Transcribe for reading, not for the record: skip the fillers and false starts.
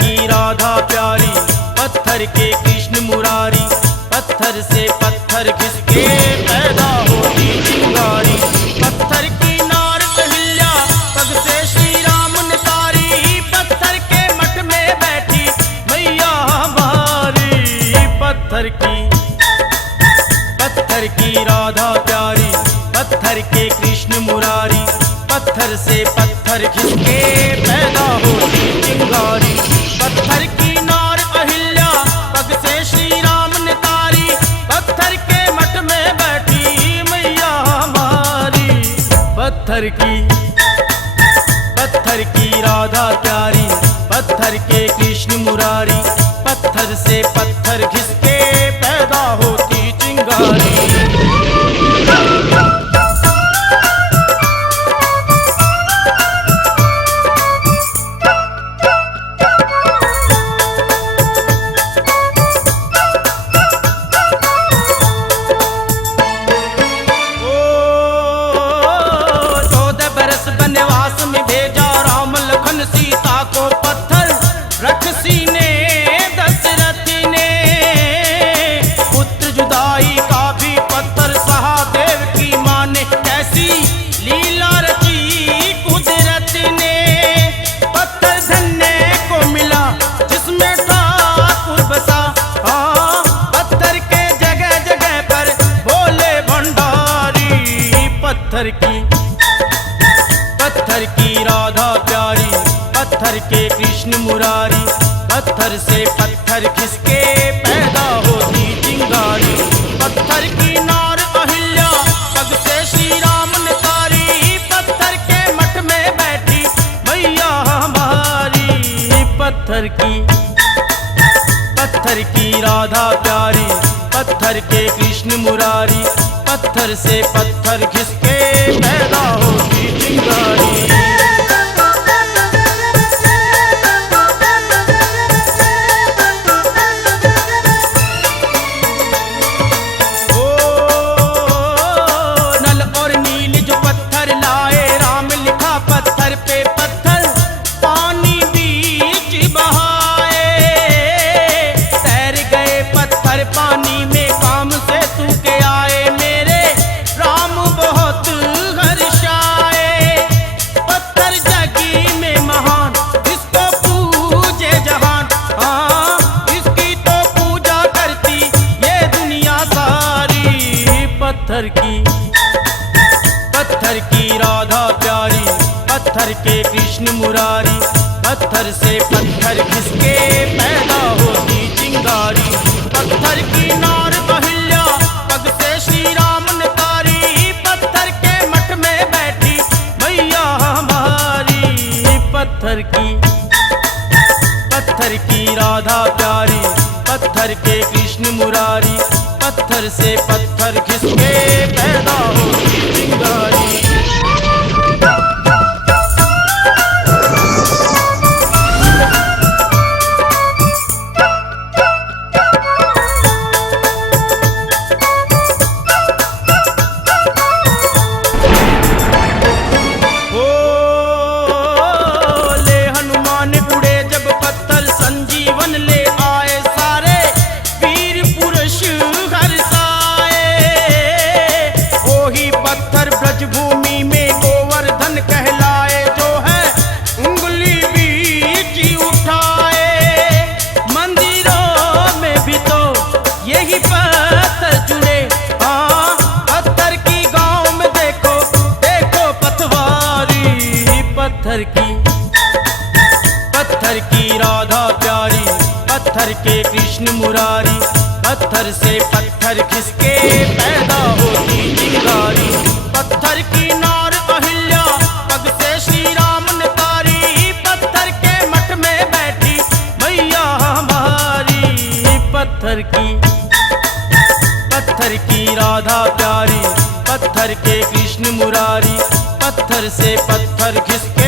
की राधा प्यारी, पत्थर के कृष्ण मुरारी, पत्थर से पत्थर घिसके पैदा होती चिंगारी। पत्थर की नार अहिल्या, पग से श्री राम ने तारी, पत्थर के मठ में बैठी मैया हमारी। पत्थर की राधा प्यारी, पत्थर के कृष्ण मुरारी, पत्थर से पत्थर घिसके पैदा होती चिंगारी। पत्थर की नार अहिल्या, पग से श्री राम ने तारी, पत्थर के मठ में बैठी मैया हमारी। पत्थर की राधा प्यारी, पत्थर के कृष्ण मुरारी, पत्थर से पत्थर घिसके पैदा होती चिंगारी। पत्थर की राधा प्यारी, पत्थर के कृष्ण मुरारी, पत्थर से पत्थर घिसके पैदा होती चिंगारी। पत्थर की नार अहिल्या, पग से श्री राम ने तारी, पत्थर के मठ में बैठी मैया हमारी। पत्थर की राधा प्यारी, पत्थर के कृष्ण मुरारी, पत्थर से पत्थर घिसके पैदा होती चिंगारी। पत्थर की राधा प्यारी, पत्थर के कृष्ण मुरारी, पत्थर से पत्थर घिसके पैदा होती चिंगारी। पत्थर की नार अहिल्या, पग से श्री राम ने तारी, पत्थर के मठ में बैठी मैया हमारी। पत्थर की राधा प्यारी, पत्थर के कृष्ण मुरारी, पत्थर से पत्थर घिसके पैदा होती चिंगारी। भूमि में गोवर्धन कहलाए, जो है उंगली बीच उठाए। मंदिरों में भी तो यही पत्थर जुड़े, हाँ पत्थर की गांव में देखो देखो पतवारी। पत्थर की राधा प्यारी, पत्थर के कृष्ण मुरारी, पत्थर से पत्थर घिसके पैदा होती चिंगारी। पत्थर की नार अहिल्या, पग से श्री राम ने तारी, पत्थर के मठ में बैठी मैया हमारी। पत्थर की राधा प्यारी, पत्थर के कृष्ण मुरारी, पत्थर से पत्थर घिसके